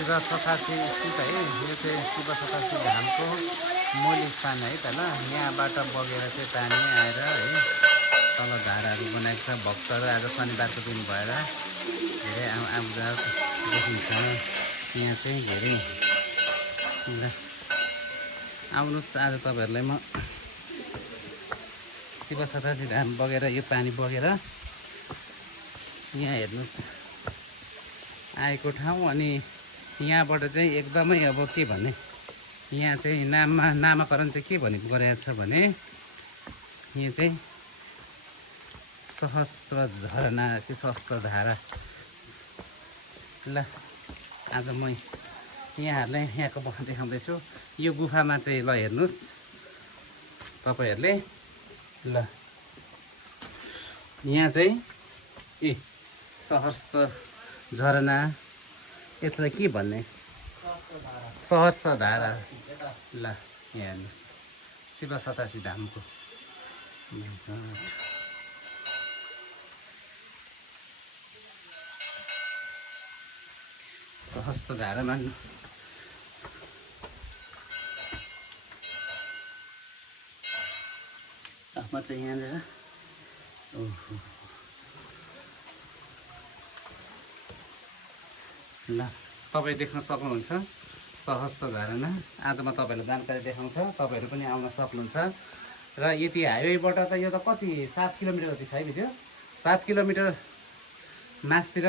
शिव सतासी स्थित है। यो चाहिँ शिव सतासी धामको मूल स्थान है त ल। यहाँबाट बगेर चाहिँ पानी आएर है तल धाराहरू बनाएको छ। भक्तहरू आज शनिबारको दिन भएर धेरै आउँदा देखिन्छ। यहाँ चाहिँ धेरै आउनुहोस्, आज तपाईँहरूलाई म शिव सतासी धाम बगेर यो पानी बगेर यहाँ हेर्नुहोस् आएको ठाउँ। अनि यहाँबाट चाहिँ एकदमै अब के भन्ने, यहाँ चाहिँ नामाकरण चाहिँ के भनेको गरेको छ भने यहाँ चाहिँ सहस्त्र झरना कि सहस्त्र धारा। ल आज म यहाँहरूलाई यहाँको देखाउँदैछु। यो गुफामा चाहिँ ल हेर्नुहोस् तपाईँहरूले। ल यहाँ चाहिँ ए सहस्त्र झरना, यसलाई के भन्ने, सहस्त्र धारा। ल यहाँ हेर्नुहोस् शिव सतासी धामको सहस्त्र धारामा म चाहिँ यहाँनिर ल तपाईँ देख्न सक्नुहुन्छ सहस्त्र धारणा। आज म तपाईँलाई जानकारी देखाउँछ, तपाईँहरू पनि आउन सक्नुहुन्छ। र यति हाइवेबाट त यो त कति 7 किलोमिटर जति छ है भिडियो। 7 किलोमिटर मासतिर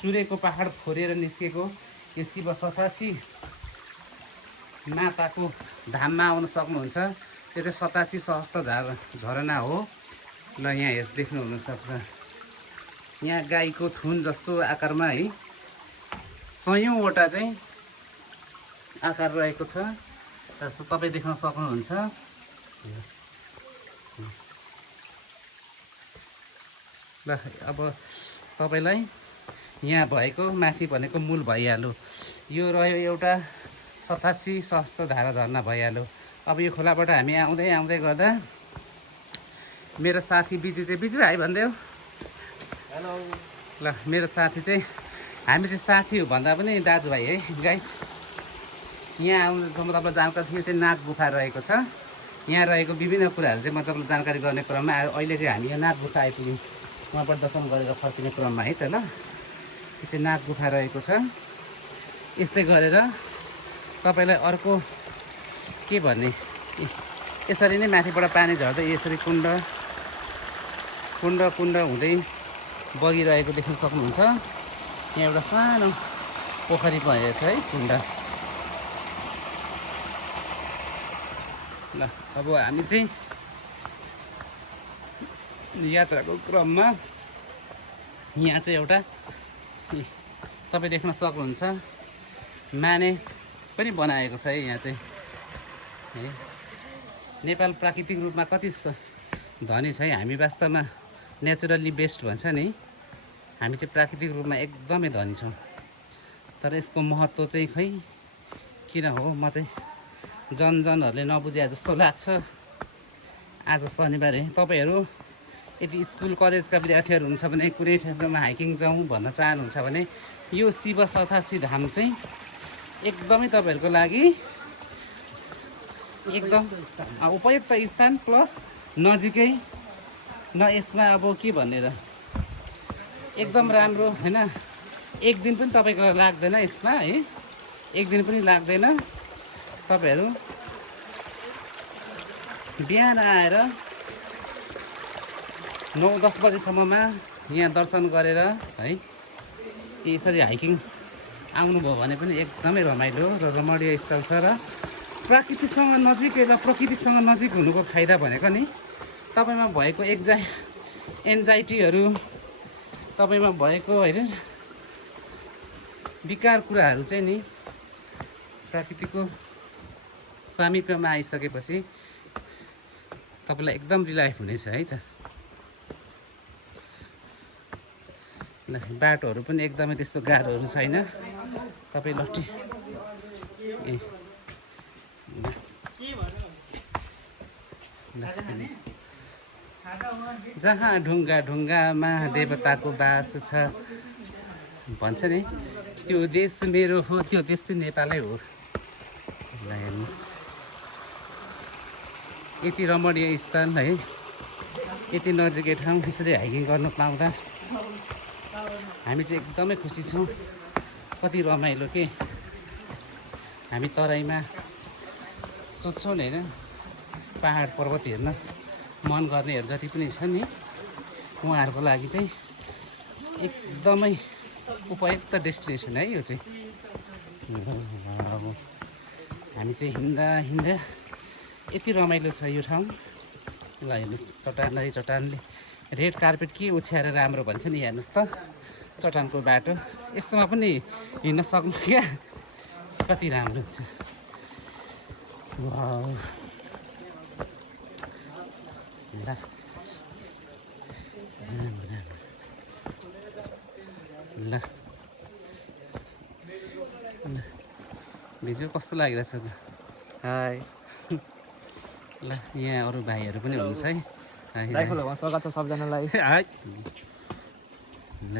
चुरेको पहाड फोरेर निस्केको यो शिव सतासी माताको धाममा आउन सक्नुहुन्छ। त्यो चाहिँ सतासी सहस्त्र झरना हो। ल यहाँ हेर्स देख्नु हुनसक्छ। यहाँ गाईको थुन जस्तो आकारमा है सयौँवटा चाहिँ आकार रहेको छ। तपाईँ देख्न सक्नुहुन्छ। ल अब तपाईँलाई यहाँ भएको माथि भनेको मूल भइहाल्यो। यो रह्यो एउटा सतासी सहस्त्र धारा झरना भइहाल्यो। अब यो खोलाबाट हामी आउँदै आउँदै गर्दा मेरो साथी बिजु चाहिँ, बिजु हाई भनिदेऊ। हेलो। ल मेरो साथी चाहिँ, हामी चाहिँ साथी हो भन्दा पनि दाजुभाइ है गाइज। यहाँ आउनुसम्म तपाईँलाई जानकारी थियो चाहिँ नाग गुफा रहेको छ। यहाँ रहेको विभिन्न कुराहरू चाहिँ म तपाईँलाई जानकारी गर्ने क्रममा अहिले चाहिँ हामी यहाँ नाग गुफा आइपुग्यौँ। उहाँबाट दर्शन गरेर फर्किने क्रममा है त। ल यो चाहिँ नाग गुफा रहेको छ। यस्तै गरेर तपाईँलाई अर्को के भन्ने, यसरी नै माथिबाट पानी झर्दै यसरी कुण्ड हुँदै बगिरहेको देख्न सक्नुहुन्छ। यहाँ एउटा सानो पोखरी भएको छ है, कुण्ड। ल अब हामी चाहिँ यात्राको क्रममा यहाँ चाहिँ एउटा तपाईँ देख्न सक्नुहुन्छ माने पनि बनाएको छ है। यहाँ चाहिँ है नेपाल प्राकृतिक रूपमा कति धनी छ है। हामी वास्तवमा नेचुरल्ली बेस्ड भन्छ नि, हामी चाहिँ प्राकृतिक रूपमा एकदमै धनी छौँ। तर यसको महत्त्व चाहिँ खै किन हो, म चाहिँ जनहरूले नबुझे जस्तो लाग्छ। आज शनिबार है, तपाईँहरू यदि स्कुल कलेजका विद्यार्थीहरू हुन्छ भने कुनै ठाउँमा हाइकिङ जाउँ भन्न चाहनुहुन्छ भने यो शिव सतासी धाम चाहिँ एकदमै तपाईँहरूको लागि एकदम उपयुक्त स्थान, प्लस नजिकै न यसमा अब के भनेर एकदम राम्रो हैन। एक दिन पनि तपाईँको लाग्दैन यसमा है, एक दिन पनि लाग्दैन। तपाईँहरू बिहान आएर 9-10 बजेसम्ममा यहाँ दर्शन गरेर है यसरी हाइकिङ आउनुभयो भने पनि एकदमै रमाइलो र रमणीय स्थल छ। र प्रकृतिसँग नजिकै र प्रकृतिसँग नजिक हुनुको फाइदा भनेको नि तपाईँमा भएको एन्जाइटीहरू, तपाईँमा भएको होइन विकार कुराहरू चाहिँ नि प्रकृतिको सामिप्यमा आइसकेपछि तपाईँलाई एकदम रिलाक्स हुनेछ है त। ल बाटोहरू पनि एकदमै त्यस्तो गाह्रोहरू छैन। तपाईँ लट्ठी जहाँ ढुङ्गामा देवताको बास छ भन्छ नि, त्यो देश मेरो हो, त्यो देश चाहिँ नेपालै हो। ल हेर्नुहोस् यति रमणीय स्थान है, यति नजिकै ठाउँ यसरी हाइकिङ गर्नु पाउँदा हामी चाहिँ एकदमै खुसी छौँ। कति रमाइलो के हामी तराईमा सोध्छौँ नि होइन, पाहाड पर्वत हेर्न मन गर्नेहरू जति पनि छ नि उहाँहरूको लागि चाहिँ एकदमै उपयुक्त डेस्टिनेसन है यो चाहिँ। अब हामी चाहिँ हिँड्दा हिँड्दा यति रमाइलो छ यो ठाउँ। ल हेर्नुहोस् चट्टानले चट्टानले रेड कार्पेट के ओछ्याएर राम्रो भन्छ नि, हेर्नुहोस् त चट्टानको बाटो यस्तोमा पनि हिँड्न सक्नु क्या, कति राम्रो हुन्छ। वाउ ल ल भिजु कस्तो लागिरहेछ त? हाई ल यहाँ अरू भाइहरू पनि हुनुहुन्छ है। राइफलमा स्वागत छ सबजनालाई। है ल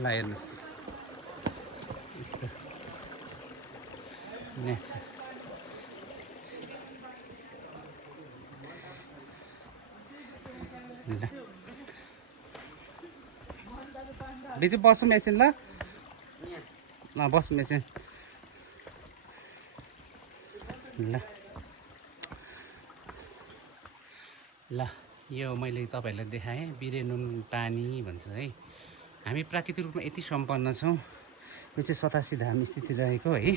ल हेर्नुहोस् यस्तो नेचर। ल बिजु बस्छु मेसिन ल बस्छु मेसिन। ल ल यो मैले तपाईँहरूलाई देखाएँ बिरेनुन पानी भन्छ है। हामी प्राकृतिक रूपमा यति सम्पन्न छौँ। यो चाहिँ 87 धाम स्थित रहेको है,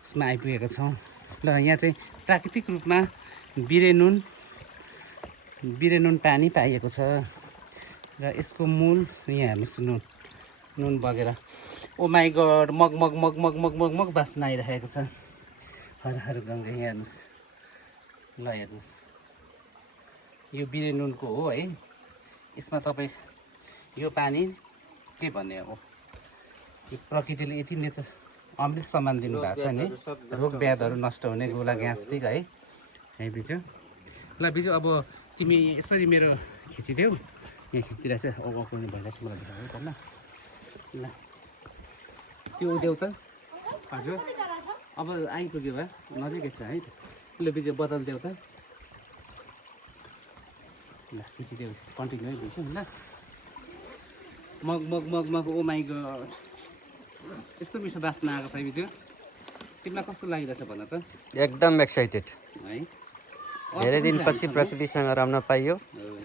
यसमा आइपुगेका छौँ। ल यहाँ चाहिँ प्राकृतिक रूपमा बिरेनुन पानी पाइएको छ र यसको मूल यहाँ हेर्नुहोस् नुन बगेर ओ माई गड मग मग मग मग मग मग मग बास्ना आइरहेको छ। हर हर गङ्गा यहाँ हेर्नुहोस्। ल हेर्नुहोस् यो बिरेनुनको हो है। यसमा तपाईँ यो पानी के भन्ने अब यो प्रकृतिले यति नेचर अमृत समान दिनुभएको छ नि, रोग व्याधहरू नष्ट हुने, गोला ग्यास्ट्रिक है बिजु। ल बिजु अब तिमी यसरी मेरो खिचिदेऊ, यहाँ खिचिदिरहेको छ अगाउनु भइरहेको छ मलाई देखाऊ त। ल ल त्यो देऊ त हजुर, अब आइपुग्यो भए नजिकै छ है। ल बिजु बदल देऊ त। ल खिचिदेऊ कन्टिन्यू है बिजु। ल मग मग मग मग ओ माई गड यस्तो मिठो बास्ना आएको छ बिजु। तिमीलाई कस्तो लागिरहेछ भन त? एकदम एक्साइटेड है, धेरै दिनपछि प्रकृतिसँग रम्न पाइयो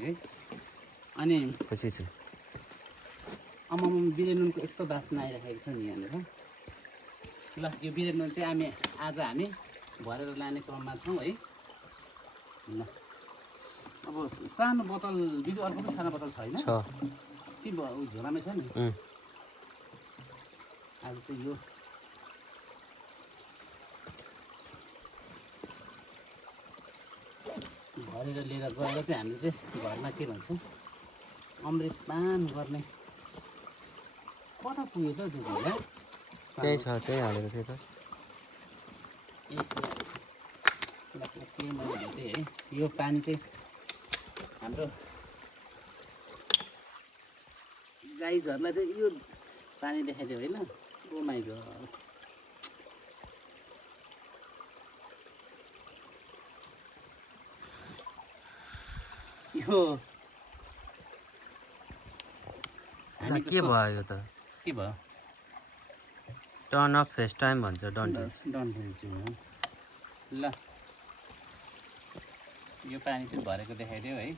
है। अनि खुसी छु। आमाम बिरेनुनको यस्तो बास्ना आइरहेको छ नि यहाँनिर। ल यो बिरेनुन चाहिँ आज हामी भरेर लाने क्रममा छौँ है। ल अब सानो बोतल बिजु अर्को पनि सानो बोतल छैन? ती झोलामै छ नि। आज चाहिँ यो भरेर लिएर गएर चाहिँ हामीले चाहिँ घरमा के भन्छ अमृतपान गर्ने। कता पुग्यो त जुन होला? त्यही छ, त्यही हालेको थियो त। के मैले भेटेँ है, यो पानी चाहिँ हाम्रो गाईहरूलाई चाहिँ यो पानी देखाइदियो होइन। ओ माई गड यो के भयो यो त? के भयो? टर्न अफ फेस टाइम भन्छ। डन्ट ल यो पानी चाहिँ भरेको देखाइदियो है।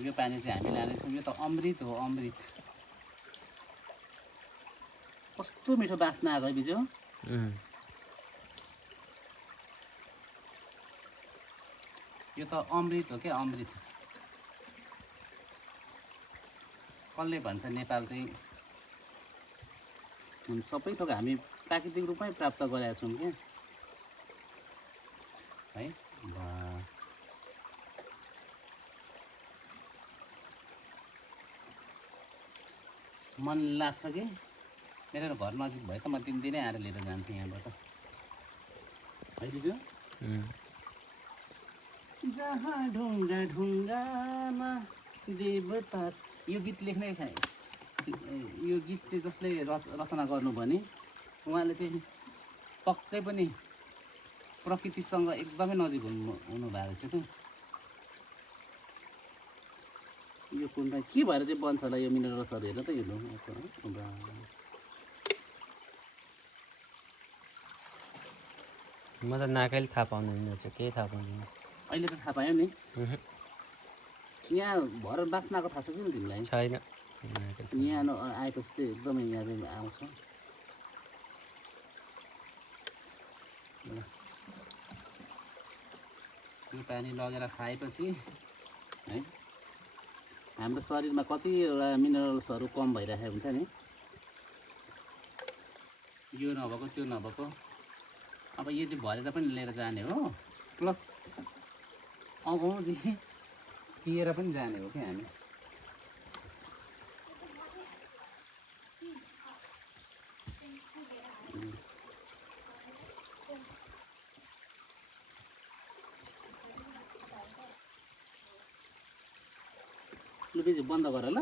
यो पानी चाहिँ हामी लानेछौँ। यो त अमृत हो, अमृत। कस्तो मिठो बास्ना आएको है बिजु। यो त अमृत हो क्या, अमृत। कसले भन्छ नेपाल चाहिँ सबै थोक हामी प्राकृतिक रूपमै प्राप्त गरेका छौँ क्या है। मन लाग्छ कि मेरो घर नजिक भए त म दिनदिनै आएर लिएर जान्थेँ यहाँबाट है दिजु। जहाँ ढुङ्गा ढुङ्गामा देवता, यो गीत लेख्नै यो गीत चाहिँ जसले रचना गर्नु भने उहाँले चाहिँ पक्कै पनि प्रकृतिसँग एकदमै नजिक हुनु भएको छ क्या। यो कुन के भएर चाहिँ बन्छ होला यो मिनरल्सहरू हेर्न त यो म त नाकैले थाहा पाउँदैन रहेछ, केही थाहा पाउँदैन। अहिले त थाहा पायो नि। यहाँ भएर बाँच्नको थाहा छ कि तिमीलाई? छैन। यहाँ आएपछि चाहिँ एकदमै यहाँ चाहिँ आउँछ। यो पानी लगेर खाएपछि है हाम्रो शरीरमा कतिवटा मिनरल्सहरू कम भइरहेको हुन्छ नि। यो नभएको त्यो नभएको अब यदि भरेर पनि लिएर जाने हो, प्लस अगाउँ चाहिँ पिएर पनि जाने हो क्या हामी। लु बेसी बन्द गर ल।